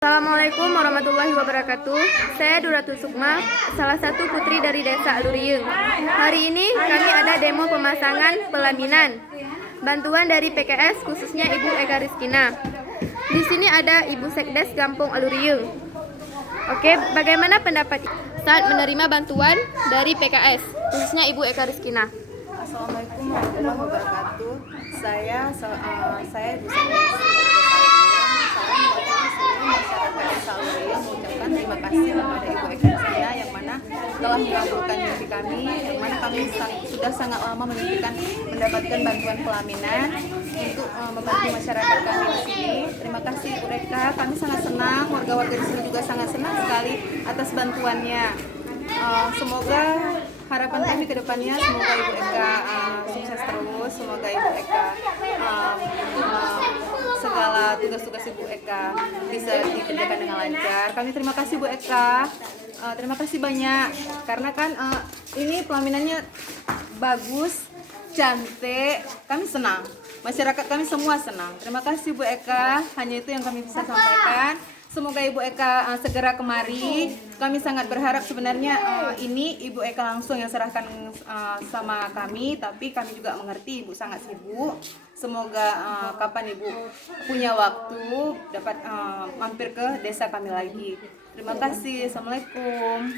Assalamualaikum warahmatullahi wabarakatuh. Saya Duratul Sukma, salah satu putri dari Desa Aluriyeung. Hari ini kami ada demo pemasangan pelaminan. Bantuan dari PKS khususnya Ibu Eka Rizkina. Di sini ada Ibu Sekdes Gampung Aluriyeung. Oke, bagaimana pendapat saat menerima bantuan dari PKS khususnya Ibu Eka Rizkina? Assalamualaikum warahmatullahi wabarakatuh. Saya Ibu Sekdes. Mengucapkan terima kasih kepada Ibu Eka Rizkina yang mana telah mengabulkan mimpi kami, yang mana kami sudah sangat lama memimpikan mendapatkan bantuan pelaminan untuk membantu masyarakat kami di sini. Terima kasih Ibu Eka, kami sangat senang, warga-warga di sini juga sangat senang sekali atas bantuannya. Semoga harapan kami ke depannya, semoga Ibu Eka sukses terus, semoga Ibu Eka segala tugas-tugas Ibu Eka bisa dikerjakan dengan lancar. Kami terima kasih Bu Eka, terima kasih banyak karena kan ini pelaminannya bagus, cantik, kami senang, masyarakat kami semua senang. Terima kasih Bu Eka, hanya itu yang kami bisa sampaikan. Semoga Ibu Eka segera kemari. Kami sangat berharap sebenarnya ini Ibu Eka langsung yang serahkan sama kami, tapi kami juga mengerti Ibu sangat sibuk. Semoga kapan Ibu punya waktu dapat mampir ke desa kami lagi. Terima kasih. Assalamualaikum.